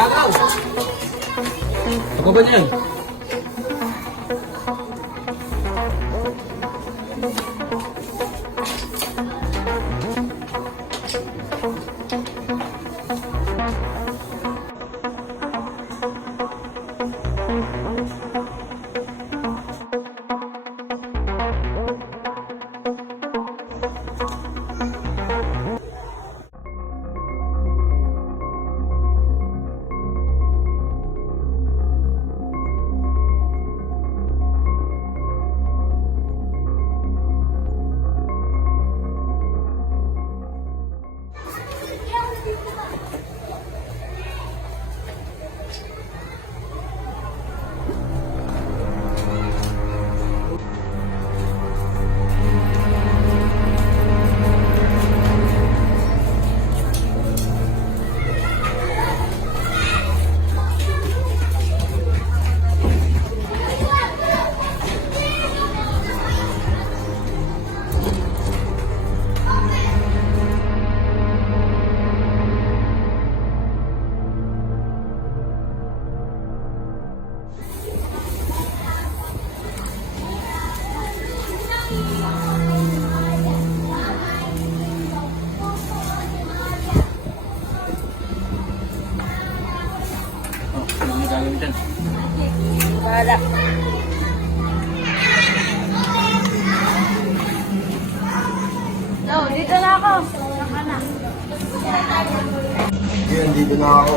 Bagaw! Ako ba niyan? Oh, ano ang gagawin dyan? Wala. No, dito na ako. Saka na. Yan, dito na ako.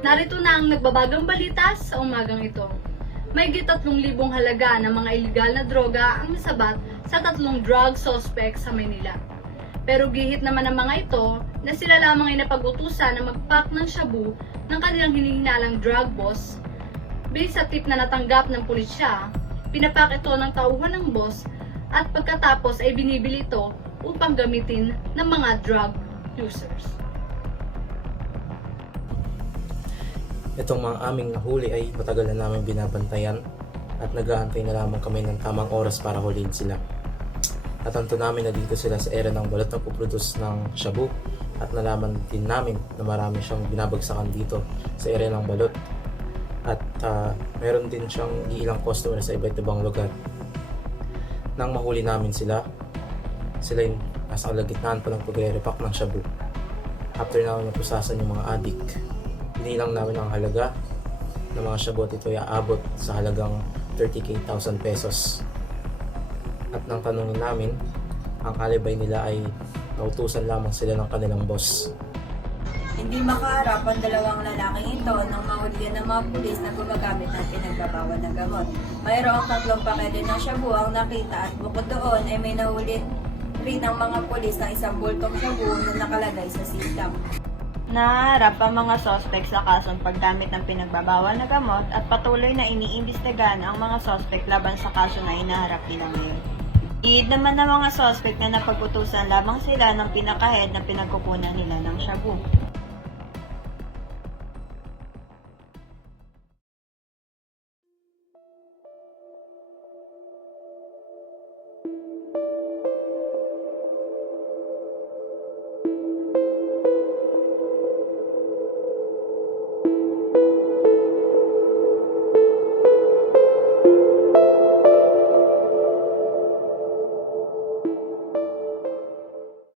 Narito na ang nagbabagang balita sa umagang ito. Mahigit 3,000 halaga ng mga iligal na droga ang nasabat sa 3 drug suspects sa Maynila. Pero gihit naman ng mga ito na sila lamang ay napag-utusan na mag-pack ng shabu ng kanilang hinihinalang drug boss. Base sa tip na natanggap ng pulisya, pinapak ito ng tauhan ng boss at pagkatapos ay binibili ito upang gamitin ng mga drug users. Itong mga aming nahuli ay matagal na namin binabantayan at naghahantay na lamang kami ng tamang oras para huliin sila. Natanto namin na dito sila sa area ng balot na puproduce ng shabu at nalaman din namin na marami siyang binabagsakan dito sa area ng balot at meron din siyang ilang customer sa iba't ibang lugar. Nang mahuli namin sila yung nasa kalagitnaan pa ng pagre-repack ng shabu. After namin napusasan yung mga adik, inilang namin ang halaga ng mga shabu at ito ay aabot sa halagang 30,000 pesos. At nang tanungin namin, ang alibay nila ay nautusan lamang sila ng kanilang boss. Hindi makaharap ang dalawang lalaking ito nang mahuli ng mga pulis na gumagamit ng pinagbabawal na gamot. Mayroong 3 pakete ng shabu ang nakita at bukod doon ay may nahuli rin ng mga pulis ng 1 bultong shabu na nakalagay sa system. Naharap ang mga sospek sa kasong paggamit ng pinagbabawal na gamot at patuloy na iniimbestigahan ang mga sospek laban sa kaso na inaharap nila ngayon. Iid naman ng mga sospek na napag-utusan lamang sila ng pinakahead na pinagkukunan nila ng shabu.